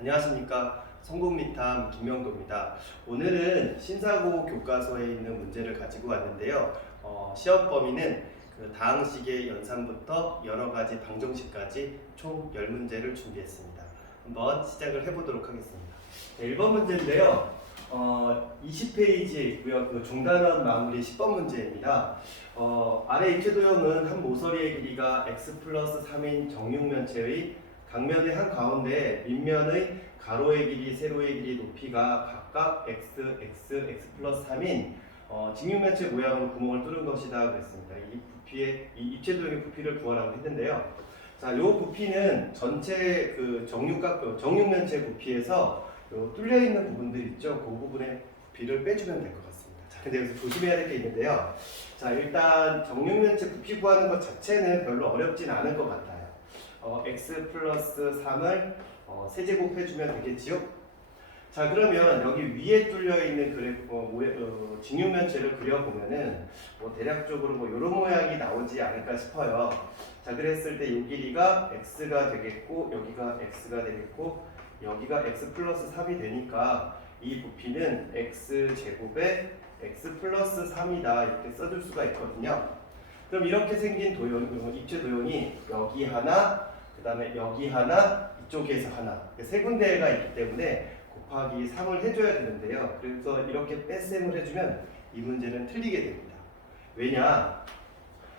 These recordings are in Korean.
안녕하십니까. 성공미탐 김명도입니다. 오늘은 신사고 교과서에 있는 문제를 가지고 왔는데요. 시험 범위는 그 다항식의 연산부터 여러 가지 방정식까지 총 10문제를 준비했습니다. 한번 시작을 해보도록 하겠습니다. 네, 1번 문제인데요. 20페이지에 있고요. 그 중단원 마무리 10번 문제입니다. 아래 입체 도형은 한 모서리의 길이가 x 플러스 3인 정육면체의 각면의 한 가운데 밑면의 가로의 길이, 세로의 길이, 높이가 각각 x, x, x 플러스 3인 직육면체 모양으로 구멍을 뚫은 것이다 그랬습니다. 이 입체 도형의 부피를 구하라고 했는데요. 자, 요 부피는 전체 그 정육면체 부피에서 요 뚫려 있는 부분들 있죠. 그 부분의 부피를 빼주면 될 것 같습니다. 자, 근데 여기서 조심해야 될 게 있는데요. 자, 일단 정육면체 부피 구하는 것 자체는 별로 어렵진 않을 것 같아요. x 플러스 3을 세제곱 해주면 되겠지요? 자, 그러면 여기 위에 뚫려 있는 직육면체를 그려보면은 대략적으로 이런 모양이 나오지 않을까 싶어요. 자, 그랬을 때 이 길이가 x가 되겠고, 여기가 x가 되겠고, 여기가 x 플러스 3이 되니까 이 부피는 x 제곱에 x 플러스 3이다 이렇게 써줄 수가 있거든요. 그럼 이렇게 생긴 입체 도형이 여기 하나, 그 다음에 여기 하나, 이쪽에서 하나, 세 군데가 있기 때문에 곱하기 3을 해줘야 되는데요. 그래서 이렇게 뺄셈을 해주면 이 문제는 틀리게 됩니다. 왜냐?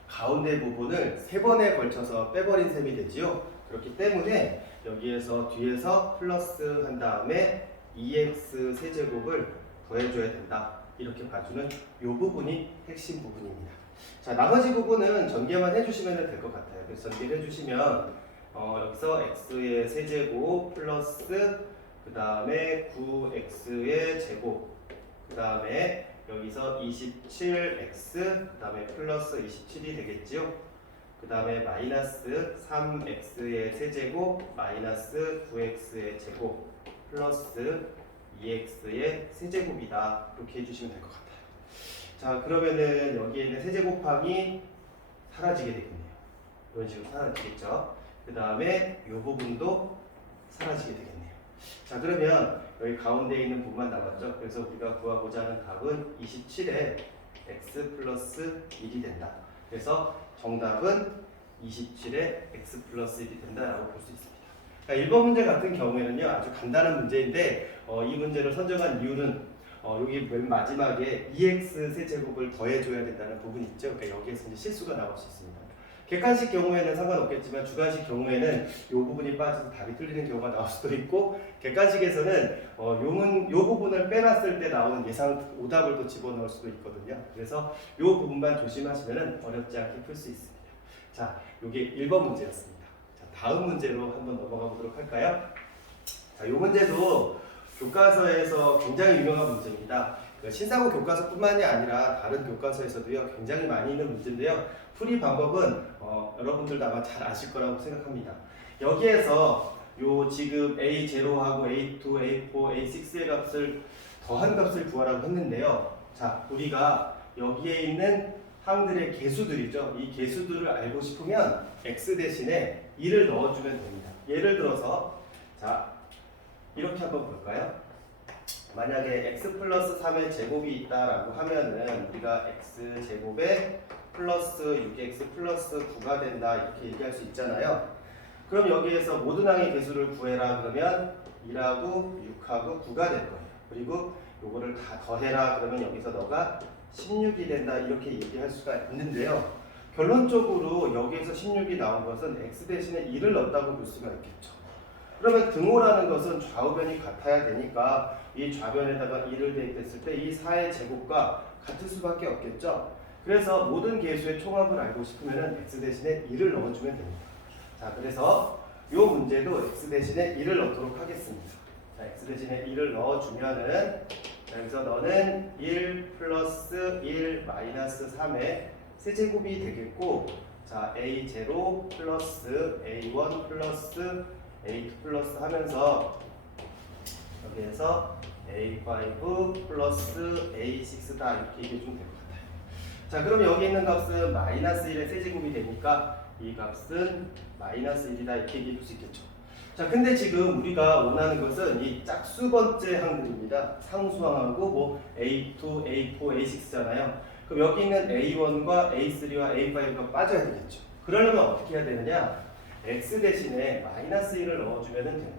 가운데 부분을 3번에 걸쳐서 빼버린 셈이 되지요. 그렇기 때문에 여기에서 뒤에서 플러스 한 다음에 2x 세제곱을 더해줘야 된다. 이렇게 봐주는 이 부분이 핵심 부분입니다. 자, 나머지 부분은 전개만 해주시면 될 것 같아요. 그래서 전개를 해주시면 여기서 x의 세제곱 플러스 그 다음에 9x의 제곱 그 다음에 여기서 27x 그 다음에 플러스 27이 되겠지요. 그 다음에 마이너스 3x의 세제곱 마이너스 9x의 제곱 플러스 2x의 세제곱이다. 이렇게 해주시면 될 것 같아요. 자, 그러면은 여기에 있는 세제곱항이 사라지게 되겠네요. 이런 식으로 사라지겠죠. 그 다음에 이 부분도 사라지게 되겠네요. 자, 그러면 여기 가운데 있는 부분만 남았죠. 그래서 우리가 구하고자 하는 답은 27에 x 플러스 1이 된다. 그래서 정답은 27에 x 플러스 1이 된다라고 볼 수 있습니다. 그러니까 1번 문제 같은 경우에는요, 아주 간단한 문제인데 이 문제를 선정한 이유는 여기 맨 마지막에 2x 세제곱을 더해줘야 된다는 부분이 있죠. 그러니까 여기에서 이제 실수가 나올 수 있습니다. 객관식 경우에는 상관없겠지만 주관식 경우에는 이 부분이 빠져서 답이 틀리는 경우가 나올 수도 있고, 객관식에서는 요 부분을 빼놨을 때 나오는 예상 오답을 또 집어넣을 수도 있거든요. 그래서 이 부분만 조심하시면 어렵지 않게 풀 수 있습니다. 자, 이게 1번 문제였습니다. 자, 다음 문제로 한번 넘어가 보도록 할까요? 자, 이 문제도 교과서에서 굉장히 유명한 문제입니다. 신사고 교과서뿐만이 아니라 다른 교과서에서도요 굉장히 많이 있는 문제인데요. 풀이 방법은 여러분들도 아마 잘 아실 거라고 생각합니다. 여기에서 요 지금 A0하고 A2, A4, A6의 값을 더한 값을 구하라고 했는데요. 자, 우리가 여기에 있는 항들의 개수들이죠. 이 개수들을 알고 싶으면 x 대신에 2를 넣어주면 됩니다. 예를 들어서 자, 이렇게 한번 볼까요? 만약에 x 플러스 3의 제곱이 있다라고 하면은 우리가 x 제곱에 플러스 6x 플러스 9가 된다 이렇게 얘기할 수 있잖아요. 그럼 여기에서 모든 항의 개수를 구해라 그러면 2하고 6하고 9가 될 거예요. 그리고 요거를 다 더해라 그러면 여기서 너가 16이 된다 이렇게 얘기할 수가 있는데요. 결론적으로 여기에서 16이 나온 것은 x 대신에 2를 넣었다고 볼 수가 있겠죠. 그러면 등호라는 것은 좌우변이 같아야 되니까 이 좌변에다가 2를 대입했을 때 이 4의 제곱과 같을 수밖에 없겠죠. 그래서 모든 개수의 총합을 알고 싶으면 x 대신에 2를 넣어주면 됩니다. 자, 그래서 이 문제도 x 대신에 2를 넣도록 하겠습니다. 자, x 대신에 2를 넣어주면은 여기서 너는 1 플러스 1 마이너스 3의 세제곱이 되겠고, 자, a0 플러스 a1 플러스 A2 플러스 하면서 여기에서 A5 플러스 A6다 이렇게 얘기해주면 될 것 같아요. 자, 그럼 여기 있는 값은 마이너스 1의 세제곱이 되니까 이 값은 마이너스 1이다 이렇게 얘기해 줄 수 있겠죠. 자, 근데 지금 우리가 원하는 것은 이 짝수 번째 항들입니다. 상수항하고 뭐 A2, A4, A6잖아요. 그럼 여기 있는 A1과 A3와 A5가 빠져야 되겠죠. 그러려면 어떻게 해야 되느냐? X 대신에 마이너스 1을 넣어주면 됩니다.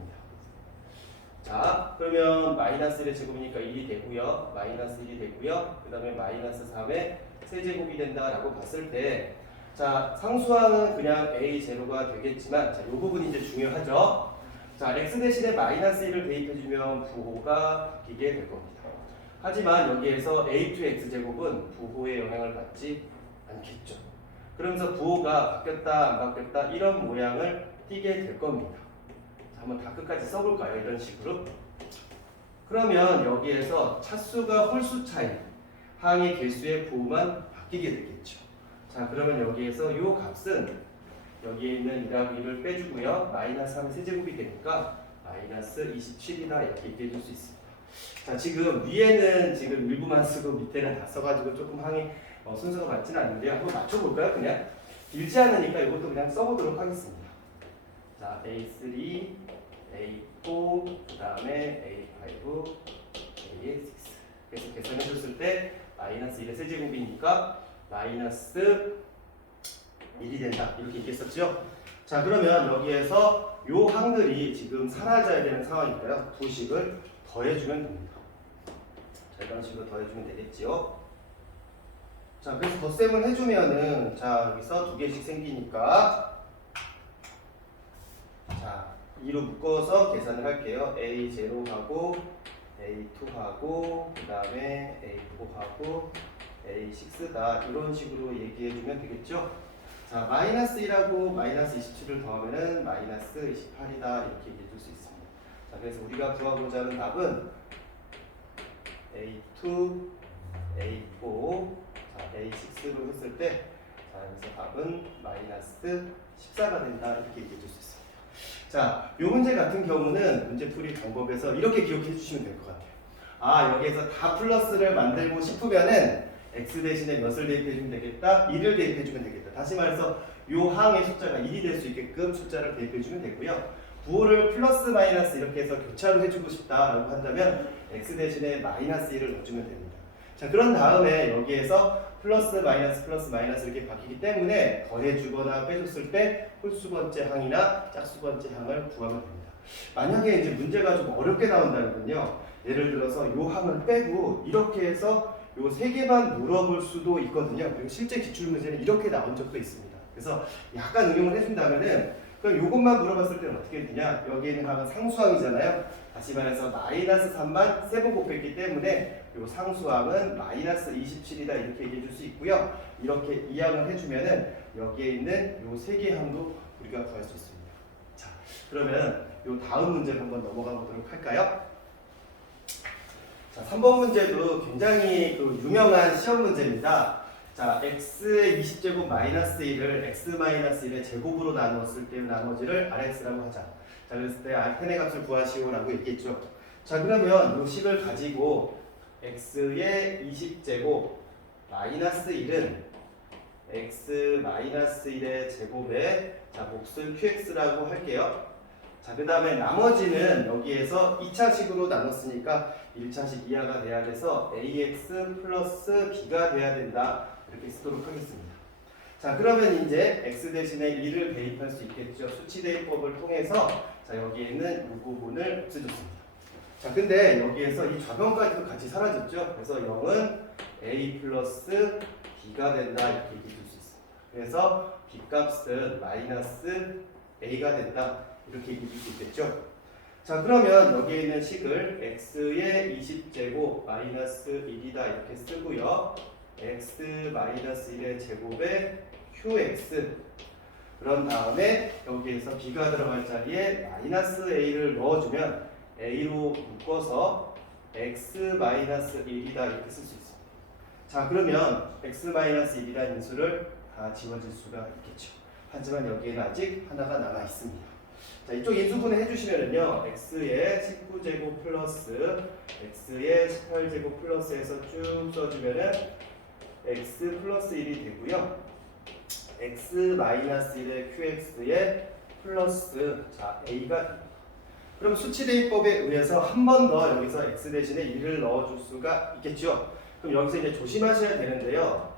자, 그러면 마이너스 1의 제곱이니까 1이 되고요. 마이너스 1이 되고요. 그 다음에 마이너스 3의 세제곱이 된다라고 봤을 때, 자, 상수항은 그냥 A0가 되겠지만, 자, 이 부분이 이제 중요하죠. 자, x 대신에 마이너스 1을 대입해주면 부호가 바뀌게 될 겁니다. 하지만 여기에서 a2x제곱은 부호의 영향을 받지 않겠죠. 그러면서 부호가 바뀌었다 안 바뀌었다 이런 모양을 띠게 될 겁니다. 자, 한번 다 끝까지 써볼까요? 이런 식으로. 그러면 여기에서 차수가 홀수 차이, 항의 개수의 부호만 바뀌게 되겠죠. 자, 그러면 여기에서 이 값은 여기에 있는 2하고 2를 빼주고요. 마이너스 3의 세제곱이 되니까 마이너스 27이다 이렇게 얘기해 줄 수 있습니다. 자, 지금 위에는 지금 일부만 쓰고 밑에는 다 써가지고 조금 항이 순서가 맞지는 않는데요. 한번 맞춰볼까요? 그냥 길지 않으니까 이것도 그냥 써보도록 하겠습니다. 자, A3, A4, 그 다음에 A5, A6. 그래서 계산해줬을 때 마이너스 1의 세제곱이니까 마이너스 1이 된다 이렇게 얘기했었죠. 자, 그러면 여기에서 요 항들이 지금 사라져야 되는 상황이니까요. 두 식을 더해주면 됩니다. 자, 이런 식으로 더해주면 되겠지요. 자, 그래서 덧셈을 해주면은 자, 여기서 두 개씩 생기니까 자, 2로 묶어서 계산을 할게요. A0하고 A2하고 그 다음에 A4하고 A6다 이런 식으로 얘기해주면 되겠죠. 자, 마이너스 1하고 마이너스 27을 더하면은 마이너스 28이다 이렇게 얘기해 줄 수 있습니다. 자, 그래서 우리가 구하고자 하는 답은 A2, A4, 자, A6로 했을 때 자, 여기서 답은 마이너스 14가 된다 이렇게 얘기해 줄 수 있습니다. 자, 이 문제 같은 경우는 문제풀이 방법에서 이렇게 기억해 주시면 될 것 같아요. 아, 여기에서 다 플러스를 만들고 싶으면은 x 대신에 몇을 대입해주면 되겠다? 1을 대입해주면 되겠다. 다시 말해서 이 항의 숫자가 1이 될 수 있게끔 숫자를 대입해주면 되고요. 부호를 플러스 마이너스 이렇게 해서 교차로 해주고 싶다라고 한다면 x 대신에 마이너스 1을 넣어주면 됩니다. 자, 그런 다음에 여기에서 플러스 마이너스 이렇게 바뀌기 때문에 더해주거나 빼줬을 때 홀수 번째 항이나 짝수 번째 항을 구하면 됩니다. 만약에 이제 문제가 좀 어렵게 나온다면요. 예를 들어서 이 항을 빼고 이렇게 해서 요 세 개만 물어볼 수도 있거든요. 그리고 실제 기출문제는 이렇게 나온 적도 있습니다. 그래서 약간 응용을 해준다면은 그럼 요것만 물어봤을 때는 어떻게 되냐? 여기 있는 항은 상수항이잖아요. 다시 말해서 마이너스 3만 3번 곱했기 때문에 요 상수항은 마이너스 27이다 이렇게 얘기해 줄 수 있고요. 이렇게 이항을 해주면은 여기에 있는 요 세 개의 항도 우리가 구할 수 있습니다. 자, 그러면 요 다음 문제로 한번 넘어가 보도록 할까요? 자, 3번 문제도 굉장히 유명한 시험 문제입니다. 자, x의 20제곱 마이너스 1을 x 마이너스 1의 제곱으로 나누었을 때 나머지를 rx라고 하자. 자, 그랬을 때 r텐의 값을 구하시오라고 얘기했죠. 자, 그러면 이 식을 가지고 x의 20제곱 마이너스 1은 x 마이너스 1의 제곱에 자, 몫을 qx라고 할게요. 자, 그 다음에 나머지는 여기에서 2차식으로 나눴으니까 1차식 이하가 돼야 돼서 ax 플러스 b가 돼야 된다 이렇게 쓰도록 하겠습니다. 자, 그러면 이제 x 대신에 1을 대입할 수 있겠죠. 수치 대입법을 통해서 자, 여기에 있는 이 부분을 없애줬습니다. 자, 근데 여기에서 이 좌변까지도 같이 사라졌죠. 그래서 0은 a 플러스 b가 된다 이렇게 얘기해 줄 수 있습니다. 그래서 b 값은 마이너스 a가 된다 이렇게 얘기해 줄 수 있겠죠. 자, 그러면 여기에 있는 식을 x의 20제곱 마이너스 1이다 이렇게 쓰고요. x 마이너스 1의 제곱에 qx 그런 다음에 여기에서 b가 들어갈 자리에 마이너스 a를 넣어주면 a로 묶어서 x 마이너스 1이다 이렇게 쓸 수 있습니다. 자, 그러면 x 마이너스 1이라는 인수를 다 지워질 수가 있겠죠. 하지만 여기에는 아직 하나가 남아 있습니다. 자, 이쪽 인수분해 해주시면은요, x의 19제곱 플러스 x의 18제곱 플러스에서 쭉 써주면은 x 플러스 1이 되고요. x 마이너스 1의 qx의 플러스 자 a가 됩니다. 그럼 수치대입법에 의해서 한 번 더 여기서 x 대신에 1을 넣어줄 수가 있겠죠. 그럼 여기서 이제 조심하셔야 되는데요.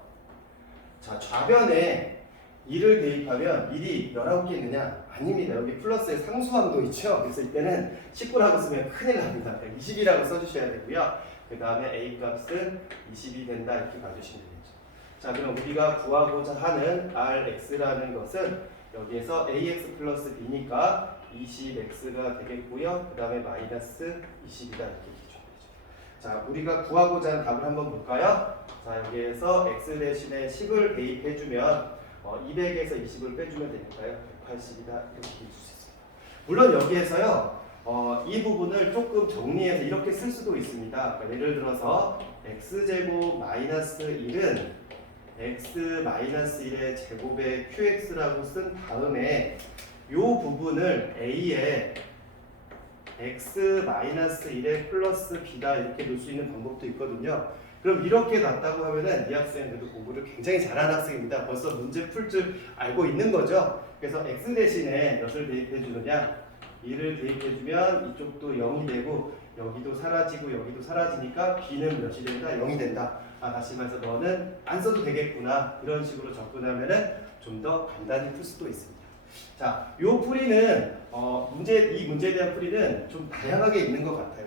자 좌변에 2를 대입하면 1이 19개 있느냐? 아닙니다. 여기 플러스의 상수함도 있죠. 그래서 이때는 19라고 쓰면 큰일 납니다. 20이라고 써주셔야 되고요. 그 다음에 a 값은 20이 된다 이렇게 봐주시면 되겠죠. 자 그럼 우리가 구하고자 하는 rx라는 것은 여기에서 ax 플러스 b니까 20x가 되겠고요. 그 다음에 마이너스 20이다 이렇게 기준되죠. 자 우리가 구하고자 하는 답을 한번 볼까요? 자 여기에서 x 대신에 10을 대입해주면 200에서 20을 빼주면 되니까요. 180이다 이렇게 기줄 수 있습니다. 물론 여기에서요. 이 부분을 조금 정리해서 이렇게 쓸 수도 있습니다. 그러니까 예를 들어서 x제곱 마이너스 1은 x-1의 제곱의 qx라고 쓴 다음에 이 부분을 a에 x-1의 플러스 b다 이렇게 놓을 수 있는 방법도 있거든요. 그럼 이렇게 놨다고 하면은 이 학생은 그래도 공부를 굉장히 잘하는 학생입니다. 벌써 문제 풀 줄 알고 있는 거죠. 그래서 x 대신에 몇을 대입해 주느냐? 2를 대입해 주면 이쪽도 0이 되고 여기도 사라지고 여기도 사라지니까 b는 몇이 된다? 0이 된다. 다시 말해서 너는 안 써도 되겠구나. 이런 식으로 접근하면은 좀 더 간단히 풀 수도 있습니다. 자, 요 풀이는 이 문제에 대한 풀이는 좀 다양하게 있는 것 같아요.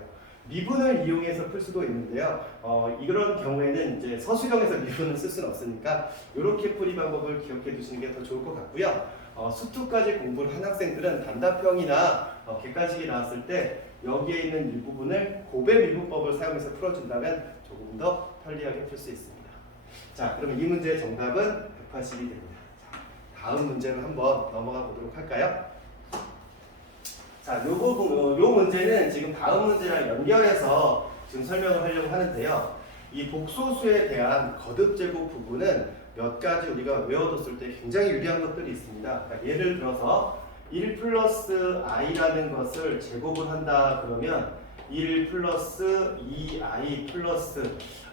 미분을 이용해서 풀 수도 있는데요. 이런 경우에는 이제 서술형에서 미분을 쓸 수는 없으니까 이렇게 풀이 방법을 기억해 두시는 게 더 좋을 것 같고요. 수투까지 공부를 한 학생들은 단답형이나 객관식이 나왔을 때 여기에 있는 일부분을 곱의 미분법을 사용해서 풀어준다면 조금 더 편리하게 풀 수 있습니다. 자, 그럼 이 문제의 정답은 180이 됩니다. 자, 다음 문제로 한번 넘어가 보도록 할까요? 자, 요 문제는 지금 다음 문제랑 연결해서 지금 설명을 하려고 하는데요. 이 복소수에 대한 거듭제곱 부분은 몇 가지 우리가 외워뒀을 때 굉장히 유리한 것들이 있습니다. 그러니까 예를 들어서 1 플러스 i라는 것을 제곱을 한다 그러면 1 플러스 2i 플러스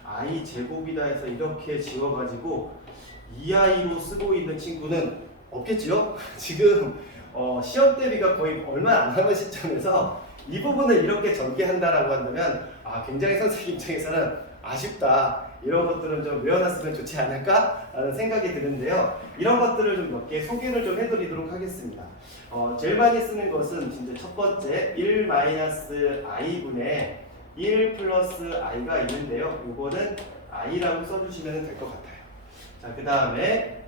i 제곱이다 해서 이렇게 지워가지고 2i로 쓰고 있는 친구는 없겠지요? 지금 시험 대비가 거의 얼마 안 남은 시점에서 이 부분을 이렇게 전개한다라고 한다면 굉장히 선생님 입장에서는 아쉽다. 이런 것들은 좀 외워놨으면 좋지 않을까라는 생각이 드는데요. 이런 것들을 좀 몇 개 소개를 좀 해드리도록 하겠습니다. 제일 많이 쓰는 것은 진짜 첫 번째 1-i분의 1 플러스 i가 있는데요. 이거는 i라고 써주시면 될 것 같아요. 자, 그 다음에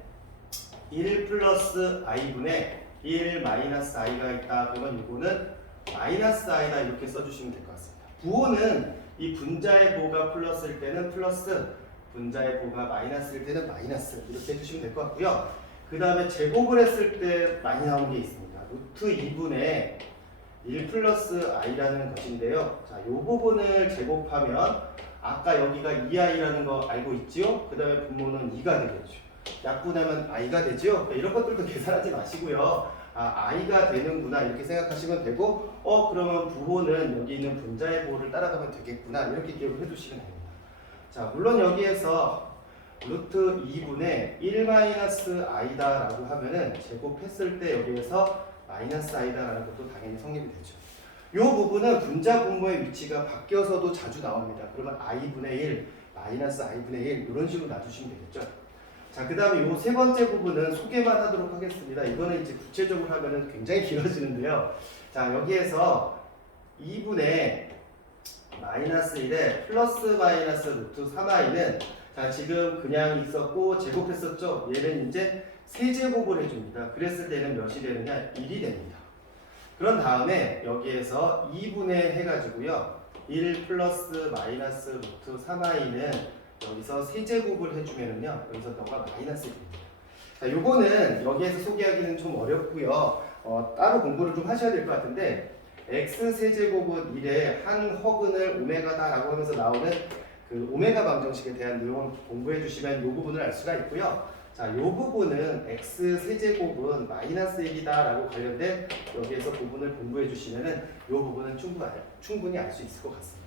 1 플러스 i분의 1 마이너스 i가 있다. 그러면 이거는 마이너스 i다 이렇게 써주시면 될 것 같습니다. 부호는 이 분자의 보가 플러스일 때는 플러스, 분자의 보가 마이너스일 때는 마이너스 이렇게 해주시면 될 것 같고요. 그 다음에 제곱을 했을 때 많이 나오는 게 있습니다. 루트 2분의 1 플러스 i라는 것인데요. 자, 이 부분을 제곱하면 아까 여기가 2i라는 거 알고 있지요? 그 다음에 분모는 2가 되겠죠. 약분하면 i가 되죠? 이런 것들도 계산하지 마시고요. i가 되는구나 이렇게 생각하시면 되고 그러면 부호는 여기 있는 분자의 부호를 따라가면 되겠구나 이렇게 기억을 해두시면 됩니다. 자, 물론 여기에서 루트 2분의 1-i다 라고 하면은 제곱했을 때 여기에서 마이너스 i다 라는 것도 당연히 성립이 되죠. 이 부분은 분자 분모의 위치가 바뀌어서도 자주 나옵니다. 그러면 i분의 1, 마이너스 i분의 1 이런 식으로 놔두시면 되겠죠. 자, 그 다음에 이 세 번째 부분은 소개만 하도록 하겠습니다. 이거는 이제 구체적으로 하면은 굉장히 길어지는데요. 자, 여기에서 2분의 마이너스 1에 플러스 마이너스 루트 3i는 자, 지금 그냥 있었고 제곱했었죠. 얘는 이제 세제곱을 해줍니다. 그랬을 때는 몇이 되느냐? 1이 됩니다. 그런 다음에 여기에서 2분의 해가지고요. 1 플러스 마이너스 루트 3i는 여기서 세제곱을 해주면은요, 여기서 너가 마이너스 됩니다. 자, 요거는 여기에서 소개하기는 좀 어렵고요. 따로 공부를 좀 하셔야 될 것 같은데, x 세제곱은 1의 한 허근을 오메가다라고 하면서 나오는 그 오메가 방정식에 대한 내용을 공부해 주시면 이 부분을 알 수가 있고요. 자, 이 부분은 x 세제곱은 마이너스 1이다라고 관련된 여기에서 부분을 공부해 주시면은 이 부분은 충분히 알 수 있을 것 같습니다.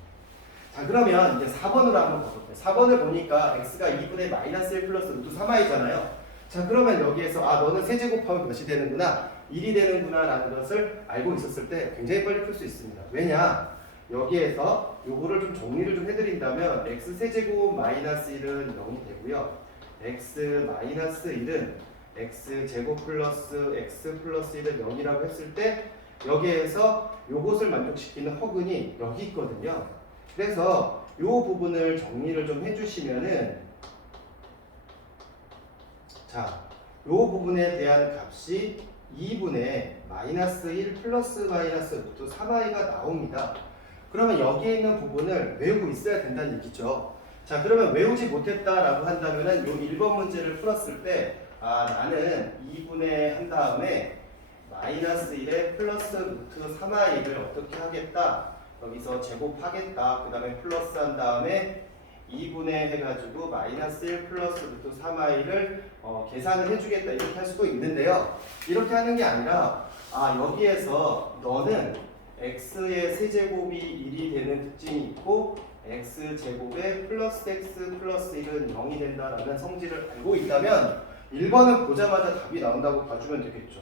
자, 그러면 이제 4번으로 한번 가볼게요. 4번을 보니까 x가 2분의 마이너스 1 플러스 루트 3i잖아요. 자, 그러면 여기에서 너는 세제곱하면 몇이 되는구나? 1이 되는구나 라는 것을 알고 있었을 때 굉장히 빨리 풀 수 있습니다. 왜냐? 여기에서 요거를 좀 정리를 좀 해드린다면 x세제곱 마이너스 1은 0이 되고요. x 마이너스 1은 x제곱 플러스 x 플러스 1은 0이라고 했을 때 여기에서 요것을 만족시키는 허근이 여기 있거든요. 그래서 요 부분을 정리를 좀 해주시면은 자, 요 부분에 대한 값이 2분의 마이너스 1 플러스 마이너스 루트 3i가 나옵니다. 그러면 여기에 있는 부분을 외우고 있어야 된다는 얘기죠. 자, 그러면 외우지 못했다라고 한다면은 요 1번 문제를 풀었을 때 나는 2분의 한 다음에 마이너스 1에 플러스 루트 3i를 어떻게 하겠다? 여기서 제곱하겠다. 그 다음에 플러스 한 다음에 2분의 해가지고 마이너스 1 플러스 루트 3i를 계산을 해주겠다. 이렇게 할 수도 있는데요. 이렇게 하는 게 아니라 여기에서 너는 x의 세제곱이 1이 되는 특징이 있고 x제곱에 플러스 x 플러스 1은 0이 된다라는 성질을 알고 있다면 1번은 보자마자 답이 나온다고 봐주면 되겠죠.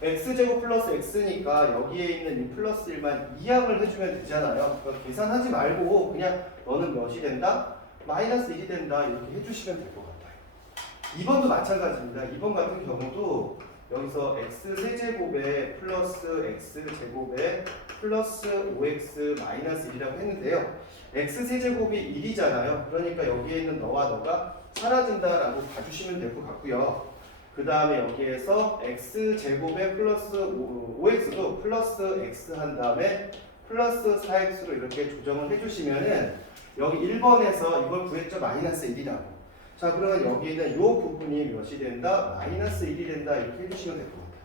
x제곱 플러스 x니까 여기에 있는 이 플러스 1만 이항을 해주면 되잖아요. 그러니까 계산하지 말고 그냥 너는 몇이 된다? 마이너스 1이 된다. 이렇게 해주시면 될 것 같아요. 2번도 마찬가지입니다. 2번 같은 경우도 여기서 x세제곱에 플러스 x제곱에 플러스 5x 마이너스 1이라고 했는데요. x세제곱이 1이잖아요. 그러니까 여기에 있는 너와 너가 사라진다라고 봐주시면 될 것 같고요. 그 다음에 여기에서 x제곱에 플러스 5x도 플러스 x 한 다음에 플러스 4x로 이렇게 조정을 해주시면은 여기 1번에서 이걸 구했죠. 마이너스 1이라고. 자, 그러면 여기에는 이 부분이 몇이 된다? 마이너스 1이 된다. 이렇게 해주시면 될 것 같아요.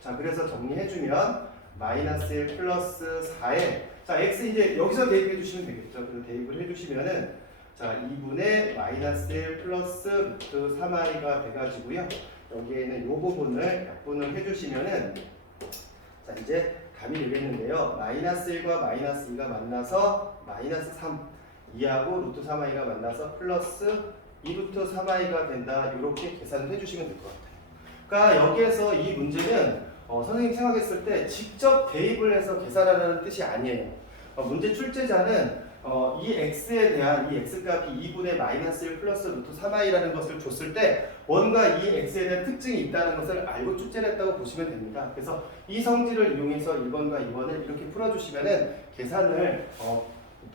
자, 그래서 정리해주면 마이너스 1 플러스 4에 자, x 이제 여기서 대입해 주시면 되겠죠. 그래서 대입을 해주시면은 자, 2분의 마이너스 1 플러스 루트 3i가 돼가지고요. 여기에는 이 부분을 약분을 해주시면은 자, 이제 답이 되겠는데요. 마이너스 1과 마이너스 2가 만나서 마이너스 3, 2하고 루트 3i가 만나서 플러스 2루트 3i가 된다. 이렇게 계산을 해주시면 될 것 같아요. 그러니까 여기에서 이 문제는 선생님이 생각했을 때 직접 대입을 해서 계산하라는 뜻이 아니에요. 문제 출제자는 이 x에 대한 이 x값이 2분의 마이너스 1 플러스 루트 3i라는 것을 줬을 때 뭔가 이 x에 대한 특징이 있다는 것을 알고 출제를 했다고 보시면 됩니다. 그래서 이 성질을 이용해서 1번과 2번을 이렇게 풀어주시면은 계산을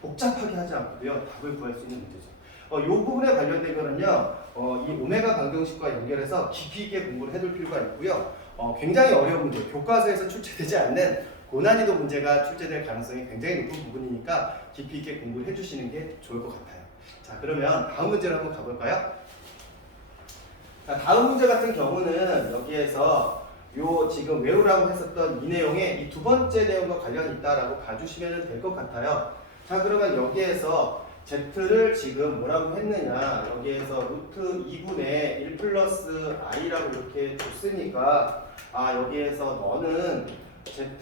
복잡하게 하지 않고요. 답을 구할 수 있는 문제죠. 이 부분에 관련된 거는요, 이 오메가 방정식과 연결해서 깊이 있게 공부를 해둘 필요가 있고요. 굉장히 어려운 문제, 교과서에서 출제되지 않는 고난이도 문제가 출제될 가능성이 굉장히 높은 부분이니까 깊이 있게 공부를 해주시는 게 좋을 것 같아요. 자, 그러면 다음 문제로 한번 가볼까요? 자, 다음 문제 같은 경우는 여기에서 요 지금 외우라고 했었던 이 내용에 이 두 번째 내용과 관련이 있다라고 봐주시면 될 것 같아요. 자, 그러면 여기에서 z를 지금 뭐라고 했느냐, 여기에서 루트 2분의 1 플러스 i라고 이렇게 줬으니까 여기에서 너는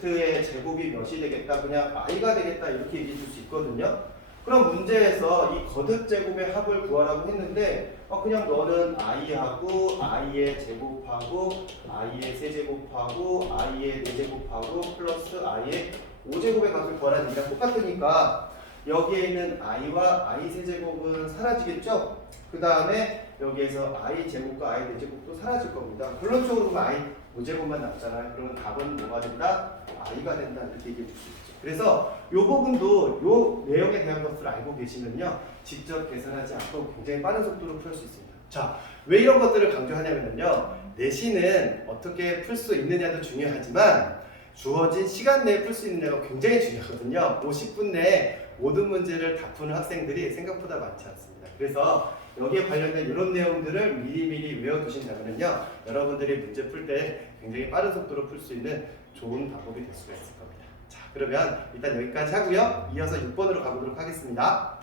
z의 제곱이 몇이 되겠다, 그냥 i가 되겠다 이렇게 얘기해 줄 수 있거든요. 그럼 문제에서 이 거듭 제곱의 합을 구하라고 했는데 그냥 너는 i하고 i의 제곱하고 i의 세제곱하고 i의 4제곱하고 플러스 i의 5제곱의 값을 구하라는 얘기랑 똑같으니까 여기에 있는 i와 i 세제곱은 사라지겠죠? 그 다음에 여기에서 i 제곱과 i 4제곱도 사라질 겁니다. 결론적으로 i 5제곱만 남잖아요. 그러면 답은 뭐가 된다? i가 된다. 이렇게 얘기해 줄 수 있죠. 그래서 이 부분도 이 내용에 대한 것을 알고 계시면요, 직접 계산하지 않고 굉장히 빠른 속도로 풀 수 있습니다. 자, 왜 이런 것들을 강조하냐면요, 내신은 어떻게 풀 수 있느냐도 중요하지만 주어진 시간 내에 풀 수 있느냐가 굉장히 중요하거든요. 50분 내에 모든 문제를 다 푸는 학생들이 생각보다 많지 않습니다. 그래서 여기에 관련된 이런 내용들을 미리미리 외워두신다면요, 여러분들이 문제 풀 때 굉장히 빠른 속도로 풀 수 있는 좋은 방법이 될 수가 있을 겁니다. 자, 그러면 일단 여기까지 하고요. 이어서 6번으로 가보도록 하겠습니다.